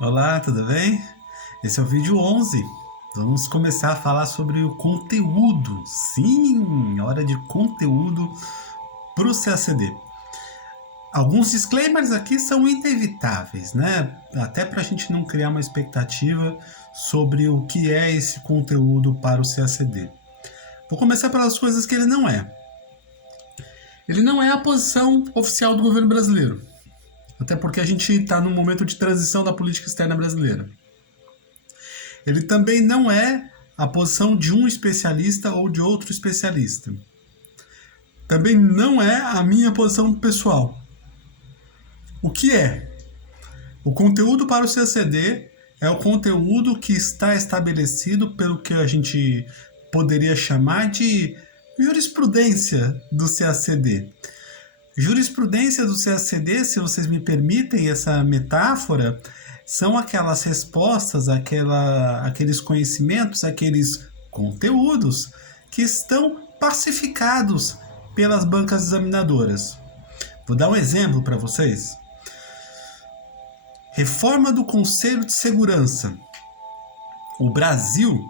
Olá, tudo bem? Esse é o vídeo 11. Vamos começar a falar sobre o conteúdo. Sim, hora de conteúdo para o CACD. Alguns disclaimers aqui são inevitáveis, né? Até para a gente não criar uma expectativa sobre o que é esse conteúdo para o CACD. Vou começar pelas coisas que ele não é. Ele não é a posição oficial do governo brasileiro. Até porque a gente está num momento de transição da política externa brasileira. Ele também não é a posição de um especialista ou de outro especialista. Também não é a minha posição pessoal. O que é? O conteúdo para o CACD é o conteúdo que está estabelecido pelo que a gente poderia chamar de jurisprudência do CACD. Jurisprudência do CACD, se vocês me permitem essa metáfora, são aquelas respostas, aqueles conhecimentos, aqueles conteúdos que estão pacificados pelas bancas examinadoras. Vou dar um exemplo para vocês. Reforma do Conselho de Segurança. O Brasil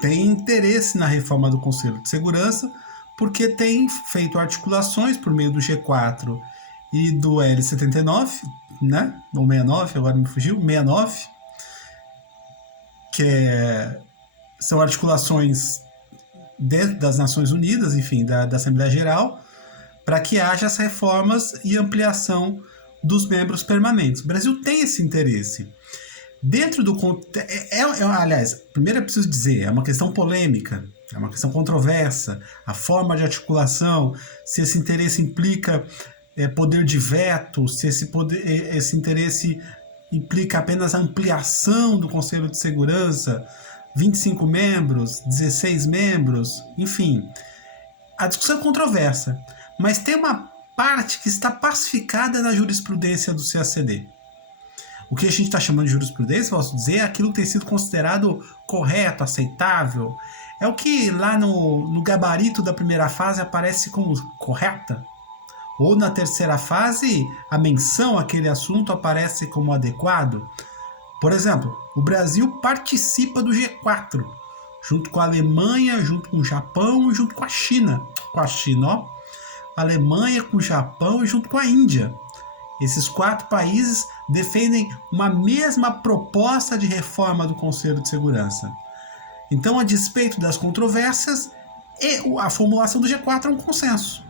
tem interesse na reforma do Conselho de Segurança porque tem feito articulações por meio do G4 e do L79, né? Ou 69, agora me fugiu, 69, são articulações dentro das Nações Unidas, enfim, da Assembleia Geral, para que haja as reformas e ampliação dos membros permanentes. O Brasil tem esse interesse. Dentro do... aliás, primeiro é preciso dizer, é uma questão polêmica, é uma questão controversa, a forma de articulação, se esse interesse implica poder de veto, se esse interesse implica apenas a ampliação do Conselho de Segurança, 25 membros, 16 membros, enfim. A discussão é controversa, mas tem uma parte que está pacificada na jurisprudência do CACD. O que a gente está chamando de jurisprudência, posso dizer, é aquilo que tem sido considerado correto, aceitável. É o que lá no gabarito da primeira fase aparece como correta. Ou na terceira fase, a menção àquele assunto aparece como adequado. Por exemplo, o Brasil participa do G4, junto com a Alemanha, junto com o Japão e junto com a China. Com a China, ó. Alemanha, com o Japão e junto com a Índia. Esses 4 países defendem uma mesma proposta de reforma do Conselho de Segurança. Então, a despeito das controvérsias, a formulação do G4 é um consenso.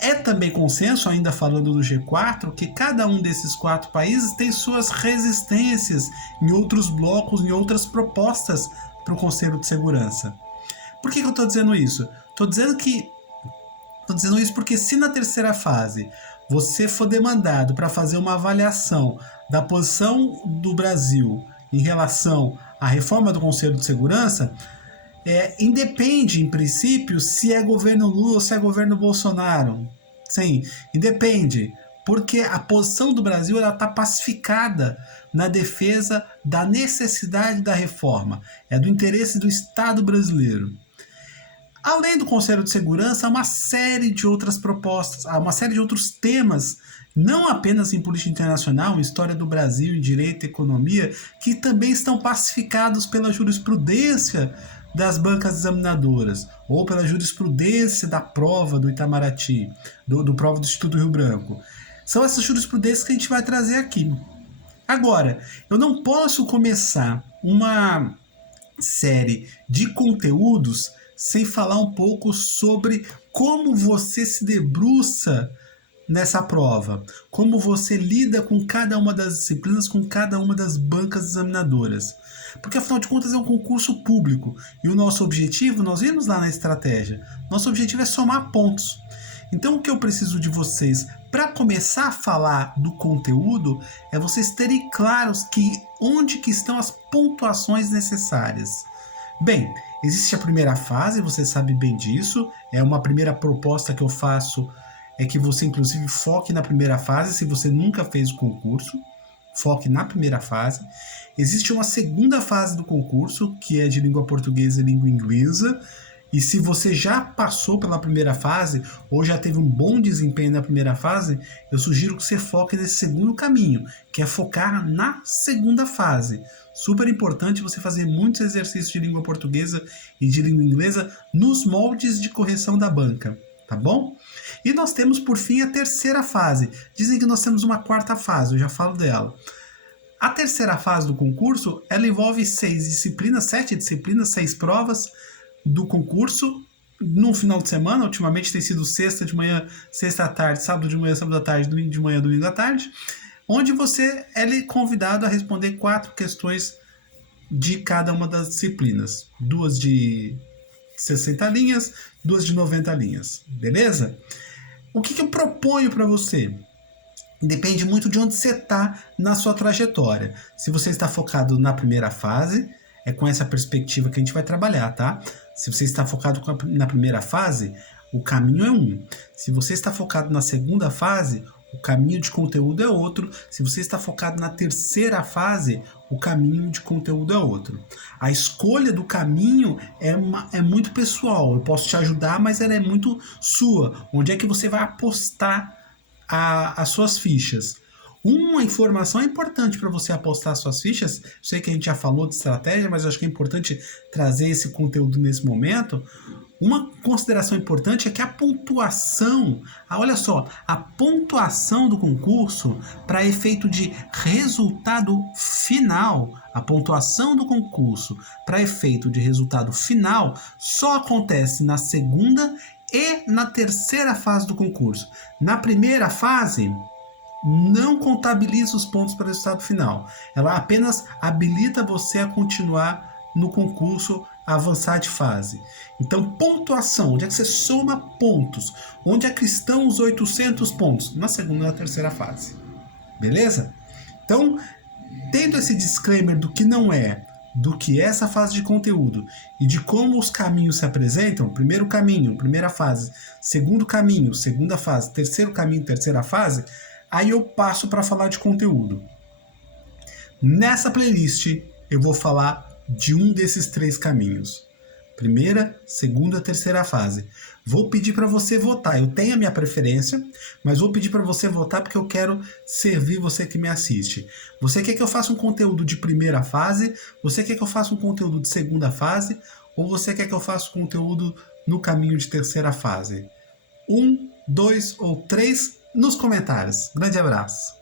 É também consenso, ainda falando do G4, que cada um desses 4 países tem suas resistências em outros blocos, em outras propostas para o Conselho de Segurança. Por que eu estou dizendo isso? Estou dizendo isso porque se na terceira fase você for demandado para fazer uma avaliação da posição do Brasil em relação à reforma do Conselho de Segurança, independe, em princípio, se é governo Lula ou se é governo Bolsonaro. Sim, independe, porque a posição do Brasil está pacificada na defesa da necessidade da reforma, é do interesse do Estado brasileiro. Além do Conselho de Segurança, há uma série de outras propostas, há uma série de outros temas, não apenas em política internacional, em história do Brasil, em direito e economia, que também estão pacificados pela jurisprudência das bancas examinadoras, ou pela jurisprudência da prova do Itamaraty, do prova do Instituto Rio Branco. São essas jurisprudências que a gente vai trazer aqui. Agora, eu não posso começar uma série de conteúdos sem falar um pouco sobre como você se debruça nessa prova, como você lida com cada uma das disciplinas, com cada uma das bancas examinadoras. Porque afinal de contas é um concurso público e o nosso objetivo, nós vimos lá na estratégia, nosso objetivo é somar pontos. Então o que eu preciso de vocês para começar a falar do conteúdo é vocês terem claros onde que estão as pontuações necessárias. Bem, existe a primeira fase, você sabe bem disso, é uma primeira proposta que eu faço, é que você inclusive foque na primeira fase, se você nunca fez o concurso, foque na primeira fase. Existe uma segunda fase do concurso, que é de língua portuguesa e língua inglesa, E se você já passou pela primeira fase ou já teve um bom desempenho na primeira fase, eu sugiro que você foque nesse segundo caminho, que é focar na segunda fase. Super importante você fazer muitos exercícios de língua portuguesa e de língua inglesa nos moldes de correção da banca, tá bom? E nós temos, por fim, a terceira fase. Dizem que nós temos uma quarta fase, eu já falo dela. A terceira fase do concurso, ela envolve 6 disciplinas, 7 disciplinas, 6 provas do concurso no final de semana. Ultimamente tem sido sexta de manhã, sexta à tarde, sábado de manhã, sábado à tarde, domingo de manhã, domingo à tarde, onde você é convidado a responder 4 questões de cada uma das disciplinas. 2 de 60 linhas, 2 de 90 linhas, beleza? O que eu proponho para você? Depende muito de onde você está na sua trajetória. Se você está focado na primeira fase, é com essa perspectiva que a gente vai trabalhar, tá? Se você está focado na primeira fase, o caminho é um. Se você está focado na segunda fase, o caminho de conteúdo é outro. Se você está focado na terceira fase, o caminho de conteúdo é outro. A escolha do caminho é muito pessoal. Eu posso te ajudar, mas ela é muito sua. Onde é que você vai apostar as suas fichas? Uma informação é importante para você apostar suas fichas. Sei que a gente já falou de estratégia, mas eu acho que é importante trazer esse conteúdo nesse momento. Uma consideração importante é que a pontuação, olha só, a pontuação do concurso para efeito de resultado final, a pontuação do concurso para efeito de resultado final só acontece na segunda e na terceira fase do concurso. Na primeira fase, não contabiliza os pontos para o resultado final. Ela apenas habilita você a continuar no concurso, a avançar de fase. Então, pontuação, onde é que você soma pontos? Onde é que estão os 800 pontos? Na segunda e na terceira fase. Beleza? Então, tendo esse disclaimer do que não é, do que é essa fase de conteúdo e de como os caminhos se apresentam, primeiro caminho, primeira fase, segundo caminho, segunda fase, terceiro caminho, terceira fase, aí eu passo para falar de conteúdo. Nessa playlist eu vou falar de um desses 3 caminhos. Primeira, segunda, terceira fase. Vou pedir para você votar. Eu tenho a minha preferência, mas vou pedir para você votar porque eu quero servir você que me assiste. Você quer que eu faça um conteúdo de primeira fase? Você quer que eu faça um conteúdo de segunda fase? Ou você quer que eu faça um conteúdo no caminho de terceira fase? 1, 2 ou 3 nos comentários. Grande abraço.